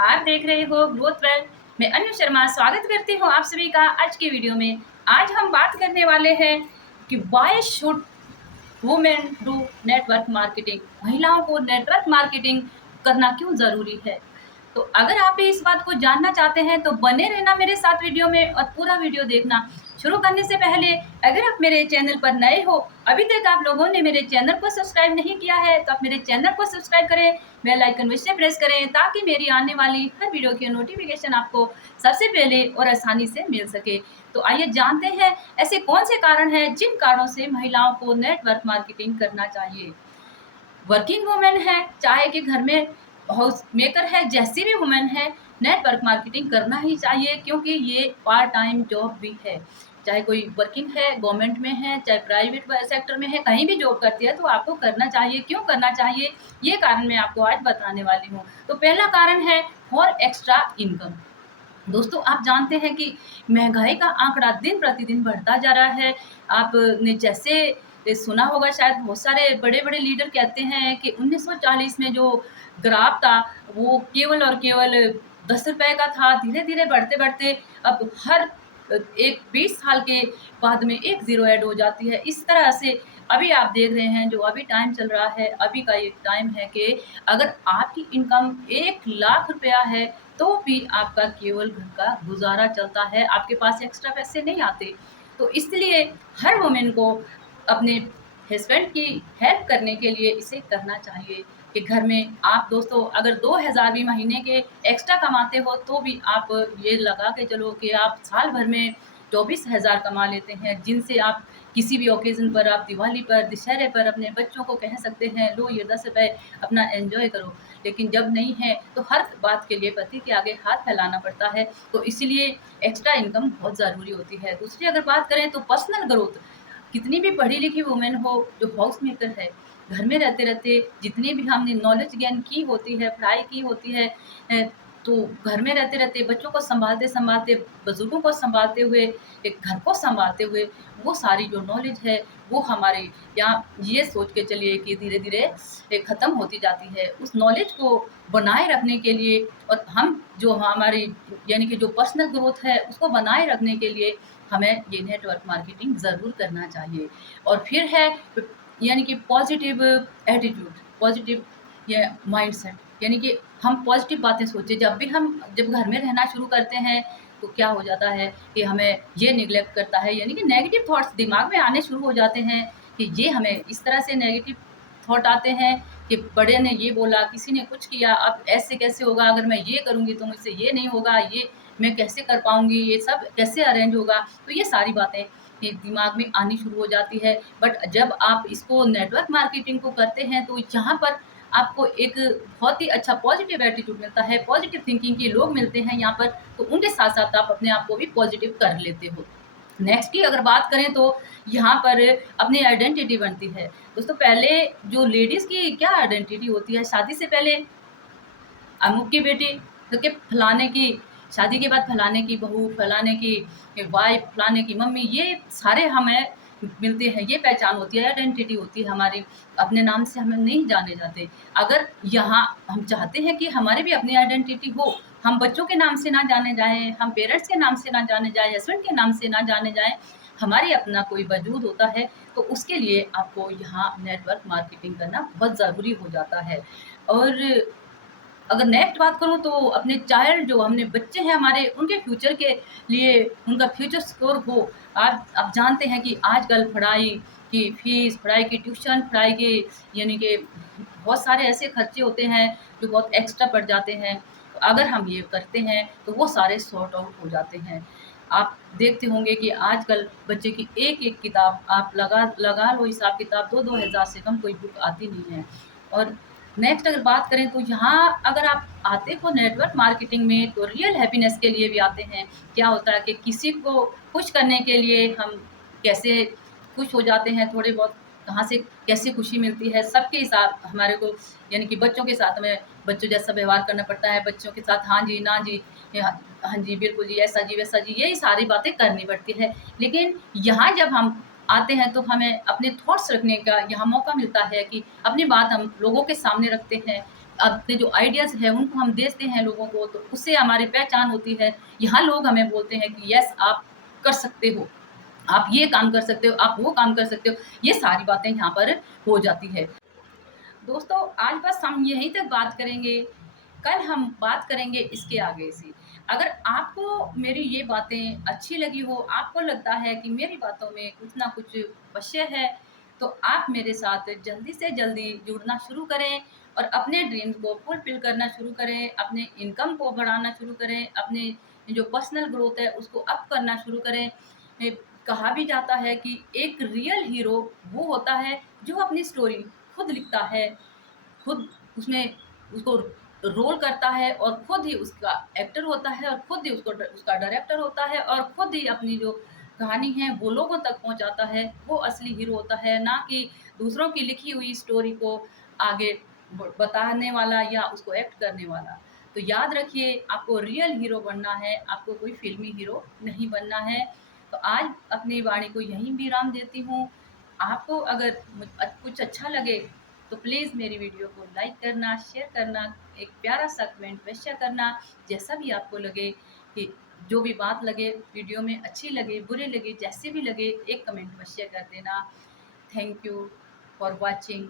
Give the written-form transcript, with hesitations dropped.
आप देख रहे हो ग्रोथ वेल। मैं अनु शर्मा स्वागत करती हूँ आप सभी का आज की वीडियो में। आज हम बात करने वाले हैं कि why should women do network marketing. महिलाओं को नेटवर्क मार्केटिंग करना क्यों जरूरी है। तो अगर आप भी इस बात को जानना चाहते हैं तो बने रहना मेरे साथ वीडियो में और पूरा वीडियो देखना। शुरू करने से पहले अगर आप मेरे चैनल पर नए हो, अभी तक आप लोगों ने मेरे चैनल को सब्सक्राइब नहीं किया है तो आप मेरे चैनल को सब्सक्राइब करें, बेल आइकन अवश्य प्रेस करें ताकि मेरी आने वाली हर वीडियो की नोटिफिकेशन आपको सबसे पहले और आसानी से मिल सके। तो आइए जानते हैं ऐसे कौन से कारण हैं जिन कारणों से महिलाओं को नेटवर्क मार्केटिंग करना चाहिए। वर्किंग वुमेन है, चाहे कि घर में हाउस मेकर है, जैसी भी वुमेन है, नेटवर्क मार्केटिंग करना ही चाहिए क्योंकि ये पार्ट टाइम जॉब भी है। चाहे कोई वर्किंग है, गवर्नमेंट में है, चाहे प्राइवेट सेक्टर में है, कहीं भी जॉब करती है तो आपको करना चाहिए। क्यों करना चाहिए, ये कारण मैं आपको आज बताने वाली हूँ। तो पहला कारण है फॉर एक्स्ट्रा इनकम। दोस्तों, आप जानते हैं कि महंगाई का आंकड़ा दिन प्रतिदिन बढ़ता जा रहा है। आपने जैसे सुना होगा, शायद बहुत सारे बड़े-बड़े लीडर कहते हैं कि 1940 में जो ग्राफ था वो केवल और केवल ₹10 का था। धीरे-धीरे बढ़ते-बढ़ते अब हर एक 20 साल के बाद में एक ज़ीरो ऐड हो जाती है। इस तरह से अभी आप देख रहे हैं जो अभी टाइम चल रहा है, अभी का एक टाइम है कि अगर आपकी इनकम ₹1,00,000 है तो भी आपका केवल घर का गुज़ारा चलता है, आपके पास एक्स्ट्रा पैसे नहीं आते। तो इसलिए हर वुमेन को अपने हस्बैंड की हेल्प करने के लिए इसे करना चाहिए कि घर में आप दोस्तों अगर 2000 भी महीने के एक्स्ट्रा कमाते हो तो भी आप ये लगा के चलो कि आप साल भर में 24,000 कमा लेते हैं, जिनसे आप किसी भी ओकेज़न पर, आप दिवाली पर, दशहरे पर अपने बच्चों को कह सकते हैं लो ये ₹10 अपना एन्जॉय करो। लेकिन जब नहीं है तो हर बात के लिए पति के आगे हाथ फैलाना पड़ता है। तो इसलिए एक्स्ट्रा इनकम बहुत ज़रूरी होती है। दूसरी अगर बात करें तो पर्सनल ग्रोथ, कितनी भी पढ़ी लिखी वुमेन हो जो हाउस मेकर है, घर में रहते-रहते जितनी भी हमने नॉलेज गेन की होती है, पढ़ाई की होती है, तो घर में रहते-रहते बच्चों को सँभालते-सँभालते, बुज़ुर्गों को सँभालते हुए, एक घर को सँभालते हुए, वो सारी जो नॉलेज है वो हमारे यहाँ ये सोच के चलिए कि धीरे-धीरे ख़त्म होती जाती है। उस नॉलेज को बनाए रखने के लिए और हम जो हमारी यानी कि जो पर्सनल ग्रोथ है उसको बनाए रखने के लिए हमें ये नेटवर्क मार्केटिंग ज़रूर करना चाहिए। और फिर है यानी कि पॉज़िटिव एटीट्यूड, पॉज़िटिव ये माइंडसेट, यानी कि हम पॉज़िटिव बातें सोचें। जब घर में रहना शुरू करते हैं तो क्या हो जाता है कि हमें ये नेग्लेक्ट करता है, यानी कि नेगेटिव थॉट्स दिमाग में आने शुरू हो जाते हैं कि ये हमें इस तरह से नेगेटिव थॉट आते हैं कि बड़े ने ये बोला, किसी ने कुछ किया, अब ऐसे कैसे होगा, अगर मैं ये करूँगी तो मुझसे ये नहीं होगा, ये मैं कैसे कर पाऊँगी, ये सब कैसे अरेंज होगा। तो ये सारी बातें ये दिमाग में आनी शुरू हो जाती है। बट जब आप इसको नेटवर्क मार्केटिंग को करते हैं तो यहाँ पर आपको एक बहुत ही अच्छा पॉजिटिव एटीट्यूड मिलता है, पॉजिटिव थिंकिंग के लोग मिलते हैं यहाँ पर, तो उनके साथ-साथ आप अपने आप को भी पॉजिटिव कर लेते हो। नेक्स्ट की अगर बात करें तो यहाँ पर अपनी आइडेंटिटी बनती है। दोस्तों, पहले जो लेडीज़ की क्या आइडेंटिटी होती है, शादी से पहले अमुक की बेटी, तो के फलाने की, शादी के बाद फलाने की बहू, फलाने की वाइफ़, फलाने की मम्मी, ये सारे हमें मिलते हैं। ये पहचान होती है, आइडेंटिटी होती है हमारी। अपने नाम से हमें नहीं जाने जाते। अगर यहाँ हम चाहते हैं कि हमारी भी अपनी आइडेंटिटी हो, हम बच्चों के नाम से ना जाने जाएँ, हम पेरेंट्स के नाम से ना जाने जाएँ, हस्बैंड के नाम से ना जाने जाएँ, हमारी अपना कोई वजूद होता है, तो उसके लिए आपको यहाँ नेटवर्क मार्केटिंग करना बहुत ज़रूरी हो जाता है। और अगर नेक्स्ट बात करूँ तो अपने चाइल्ड, जो हमने बच्चे हैं हमारे, उनके फ्यूचर के लिए उनका फ्यूचर सिक्योर हो। आप जानते हैं कि आजकल पढ़ाई की फ़ीस, पढ़ाई की ट्यूशन, पढ़ाई के यानी कि बहुत सारे ऐसे खर्चे होते हैं जो बहुत एक्स्ट्रा पड़ जाते हैं। तो अगर हम ये करते हैं तो वो सारे सॉर्ट आउट हो जाते हैं। आप देखते होंगे कि आजकल बच्चे की एक-एक किताब आप लगा लगा लो हिसाब किताब, 2-2 हज़ार से कम कोई बुक आती नहीं है। और नेक्स्ट अगर बात करें तो यहाँ अगर आप आते हो नेटवर्क मार्केटिंग में तो रियल हैप्पीनेस के लिए भी आते हैं। क्या होता है कि किसी को खुश करने के लिए हम कैसे खुश हो जाते हैं, थोड़े बहुत कहाँ से कैसी खुशी मिलती है, सबके साथ हमारे को यानी कि बच्चों के साथ हमें बच्चों जैसा व्यवहार करना पड़ता है, बच्चों के साथ हाँ जी, ना जी, या हाँ जी, बिल्कुल जी, ऐसा जी, वैसा जी, यही सारी बातें करनी पड़ती है। लेकिन यहाँ जब हम आते हैं तो हमें अपने थॉट्स रखने का यहाँ मौका मिलता है कि अपनी बात हम लोगों के सामने रखते हैं, अपने जो आइडियाज़ है उनको हम देते हैं लोगों को, तो उससे हमारी पहचान होती है। यहाँ लोग हमें बोलते हैं कि यस आप कर सकते हो, आप ये काम कर सकते हो, आप वो काम कर सकते हो। ये सारी बातें यहाँ पर हो जाती है। दोस्तों आज बस हम यहीं तक बात करेंगे, कल हम बात करेंगे इसके आगे से। अगर आपको मेरी ये बातें अच्छी लगी हो, आपको लगता है कि मेरी बातों में कुछ ना कुछ वश्य है, तो आप मेरे साथ जल्दी से जल्दी जुड़ना शुरू करें और अपने ड्रीम को फुलफिल करना शुरू करें, अपने इनकम को बढ़ाना शुरू करें, अपने जो पर्सनल ग्रोथ है उसको अप करना शुरू करें। कहा भी जाता है कि एक रियल हीरो वो होता है जो अपनी स्टोरी खुद लिखता है, खुद उसमें उसको रोल करता है और खुद ही उसका एक्टर होता है और खुद ही उसका डायरेक्टर होता है और खुद ही अपनी जो कहानी है वो लोगों तक पहुंचाता है। वो असली हीरो होता है, ना कि दूसरों की लिखी हुई स्टोरी को आगे बताने वाला या उसको एक्ट करने वाला। तो याद रखिए, आपको रियल हीरो बनना है, आपको कोई फिल्मी हीरो नहीं बनना है। तो आज अपनी वाणी को यहीं विराम देती हूँ। आपको अगर कुछ अच्छा लगे तो प्लीज़ मेरी वीडियो को लाइक करना, शेयर करना, एक प्यारा सा कमेंट अवश्य करना। जैसा भी आपको लगे, कि जो भी बात लगे वीडियो में, अच्छी लगे, बुरी लगे, जैसे भी लगे, एक कमेंट अवश्य कर देना। Thank you for watching.